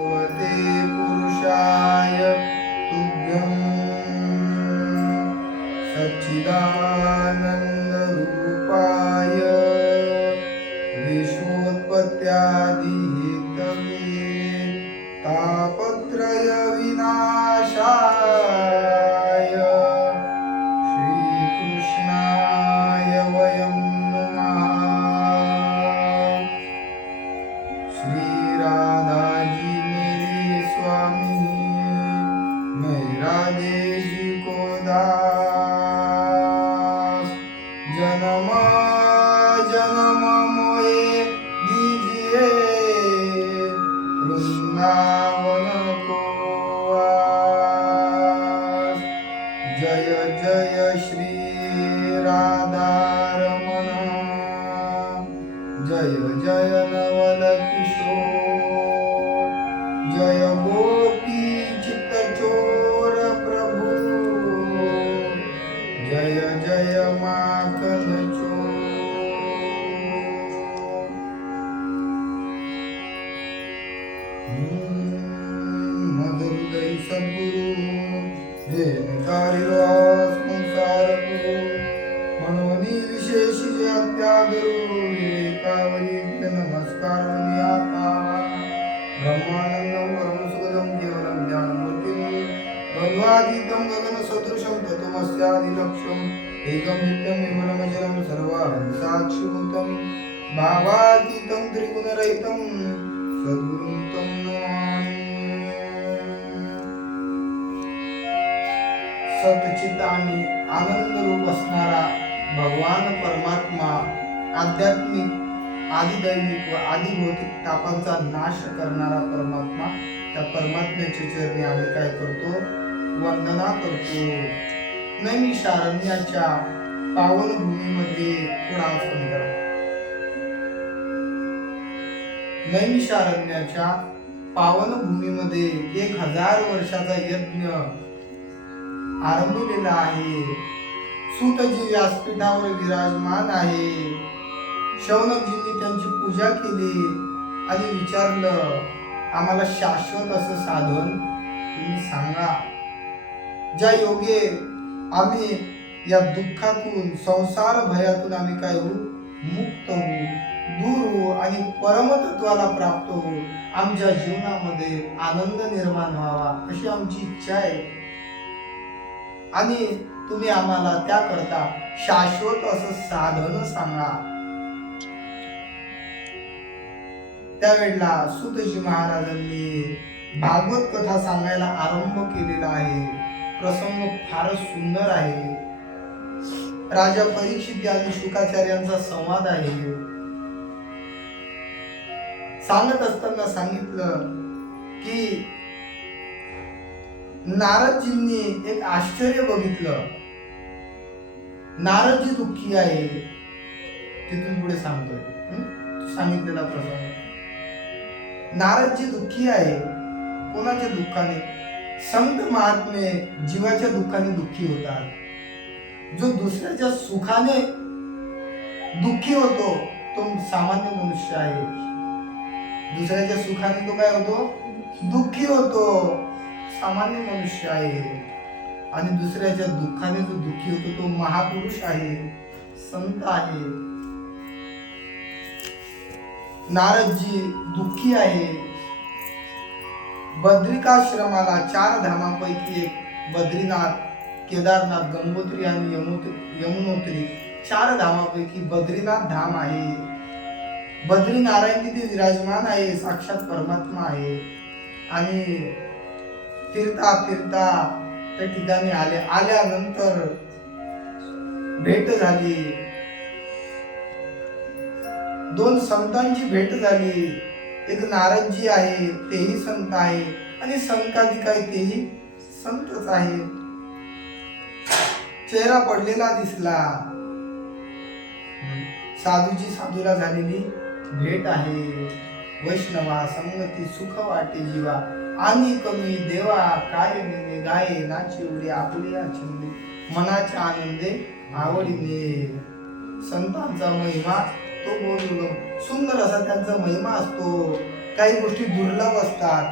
भगवते पुरुषाय तुभ्यं सच्चिदानन्दरूपाय विश्वोत्पत्त्यादिहेतवे तापत्रयविनाशाय श्रीकृष्णाय वयं नमः। श्री राधाजी मेरे स्वामी, मैं राधे जी को दास, जन्म जन्म मोए दीजिए वृंदावन को वास। जय जय श्री राधा रमण, जय जय नवल किशोर, जय गोपी चित्त चोर प्रभु, जय जय माखन चोर। मधुदय सद्गुरु हे निकारी रस संसार गुरु, मनोनी विशेष त्यागरू एकावरी नमस्कार आता। ब्रह्मानंदं परमसुखदं केवलं ज्ञानमूर्तिं द्वन्द्वातीतं गगनसदृशं तत्त्वमस्यादिलक्ष्यम् एकं नित्यं विमलमजलं सर्वादिसाक्षिभूतं भावातीतं त्रिगुणरहितं सद्गुरुं तं नमामि। सतचित आणि आनंद रूप असणारा भगवान परमात्मा, आध्यात्मिक आदिदैविक व आदिभौतिक तापांचा नाश करणारा परमात्मा, त्या परमात्म्याच्या चरणी आम्ही काय करतो? वंदना करतो। नैमिषारण्याच्या पावन भूमीमध्ये थोडा आसन करा। नैमिषारण्याच्या पावन भूमीमध्ये 1000 वर्षाचा यज्ञ आरंभलेला आहे। सूतजी व्यासपीठावर विराजमान आहे। शौनकजींनी त्यांची पूजा केली आणि विचारलं, आम्हाला शाश्वत असं साधन तुम्ही सांगा, ज्या योगे आम्ही या दुःखातून, संसार भयातून आम्ही काय होऊ? मुक्त होऊ, दूर होऊ आणि परमतत्वाला प्राप्त होऊ, आमच्या जीवनामध्ये आनंद निर्माण व्हावा अशी आमची इच्छा आहे आणि तुम्ही आम्हाला त्याकरता शाश्वत असं साधन सांगा। त्यावेळेला सूतजी महाराजांनी भागवत कथा सांगायला आरंभ केलेला आहे। प्रसंग फारच सुंदर आहे। राजा परीक्षित आणि शुकाचार्यांचा संवाद आहे। सांगत असताना सांगितलं की नारदजींनी एक आश्चर्य बघितलं। नारदजी दुःखी आहे। तिथून पुढे सांगतोय सांगितलेला प्रसंग। नारदजी दुःखी आहे। कोणाच्या दुःखाने? संत महात्मे जीवाच्या दुःखाने दुःखी होतात। जो दुसऱ्याच्या सुखाने दुःखी होतो तो सामान्य मनुष्य आहे। दुसऱ्याच्या सुखाने तो काय होतो? दुःखी होतो, सामान्य मनुष्य आहे। आणि दुसऱ्याच्या दुःखाने जो दुःखी होतो तो महापुरुष आहे, संत आहे। नारदजी दुःखी आहे। बद्रिकाश्रमाला 4 धामापैकी एक बद्रीनाथ, केदारनाथ, गंगोत्री आणि यमुनोत्री 4 धामापैकी बद्रीनाथ धाम आहे। बद्रीनारायण तिथे विराजमान आहे, साक्षात परमात्मा आहे। आणि फिरता फिरता त्या ठिकाणी आल्यानंतर भेट झाली। 2 संतांची भेट झाली। एक नारदजी आहे, तेही संत आहे, आणि संताधिक आहे, तेही संतच आहे। चेहरा पडलेला दिसला। साधूची साधूला झालेली भेट आहे। वैष्णवा संगती सुख वाटे जीवा, आणि कमी देवा काय नेने, गाये नाची उडे आपुलिया छंदे, मनाच्या आनंदे आवडीने। संतांचा महिमा तो बोलून सुंदर असा त्यांचा महिमा असतो। काही गोष्टी दुर्लभ असतात,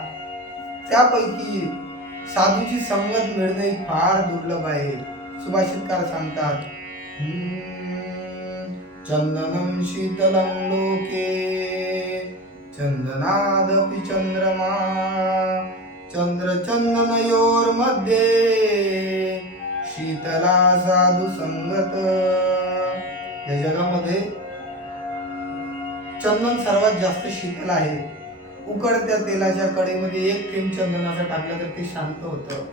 त्यापैकी साधूची संगत मिळणे फार दुर्लभ आहे. सुभाषितकार सांगतात, चंदनम शीतलम लोके चंदनादपि चंद्रमा चंद्र चंदनयोर मध्ये शीतला साधू संगत. या जगामध्ये चंदन सर्वात जास्त शीतल आहे. उकडत्या तेलाच्या कढईमध्ये एक थेंब चंदनाचा टाकला तर ते शांत होतं.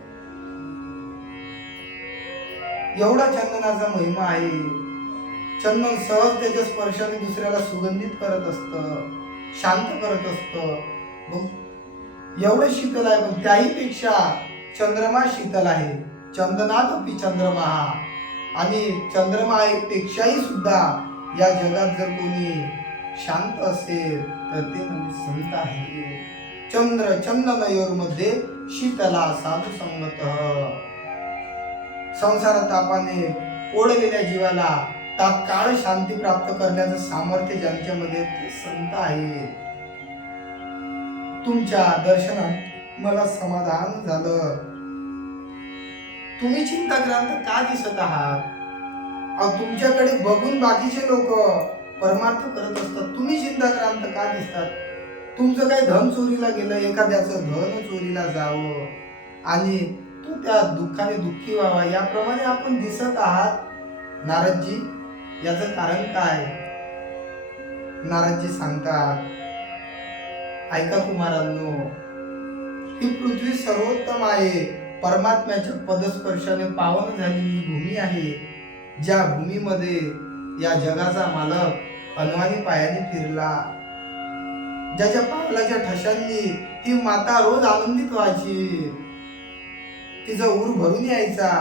एवढा चंदनाचा महिमा आहे. चंदन सहज त्याच्या स्पर्शाने दुसऱ्याला सुगंधित करत असतं, शांत करत असतं. एवढं शीतल आहे. पण त्याही पेक्षा चंद्रमा शीतल आहे. चंदनादपि चंद्रमा. आणि चंद्रमा पेक्षाही सुद्धा या जगात जर कोणी शांत असेल तर ते म्हणजे संत आहे. चंद्र चंदनयोर मध्ये शीतला साधू संगत. संसार तापाने पोळलेल्या जीवाला तात्काळ शांती प्राप्त करण्याचं सामर्थ्य ज्यांच्यामध्ये ते संत आहे. तुमच्या दर्शनात मला समाधान झालं. तुम्ही चिंताक्रांत का दिसत आहात? तुमच्याकडे बघून बाकीचे लोक परमार्थ करत असतात, तुम्ही चिंताक्रांत का दिसतात? तुमचं काही धन चोरीला गेलं, एखाद्याचं धन चोरीला जावं आणि तो त्या दुःखाने दुःखी व्हावा, याप्रमाणे आपण दिसत आहात. नारदजी, याचं कारण काय? नारदजी सांगतात, ऐका कुमारांनो, ही पृथ्वी सर्वोत्तम आहे. परमात्म्याच्या पदस्पर्शाने पावन झालेली भूमी आहे. ज्या भूमीमध्ये या जगाचा मालक अनवाणी पायाने फिरला, ज्याच्या पावलाच्या ठशांनी ही माता रोज आनंदित व्हायची, तिचा ऊर भरून यायचा.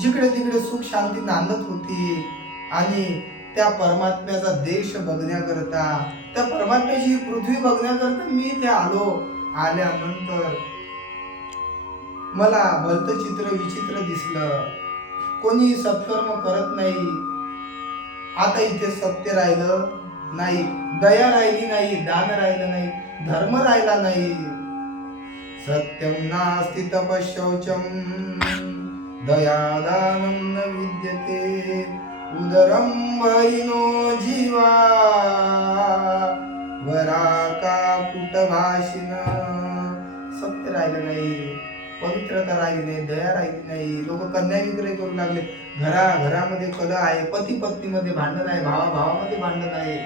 जिकडे तिकडे सुख शांती नांदत होती. आणि त्या परमात्म्याचा देश बघण्याकरता, त्या परमात्म्याची ही पृथ्वी बघण्याकरता मी इथे आलो. आल्यानंतर मला भलतं चित्र विचित्र दिसलं. कोणी सत्कर्म करत नाही. आता इथे सत्य राहिलं नाही, दया राहिली नाही, दान राहिलं नाही, धर्म राहिला नाही. सत्यम नास्ति तपशौचम दयादानं न विद्यते उदरं वरिनो जीवा वराका पुटभाषिण. सत्य राहिलं नाही, पवित्रता राहिली नाही, दया राहिली नाही. लोक कन्या विक्रय करू लागले. घरामध्ये कलह आहे, पती पत्नीमध्ये भांडण आहे, भावा भावामध्ये भांडण आहे.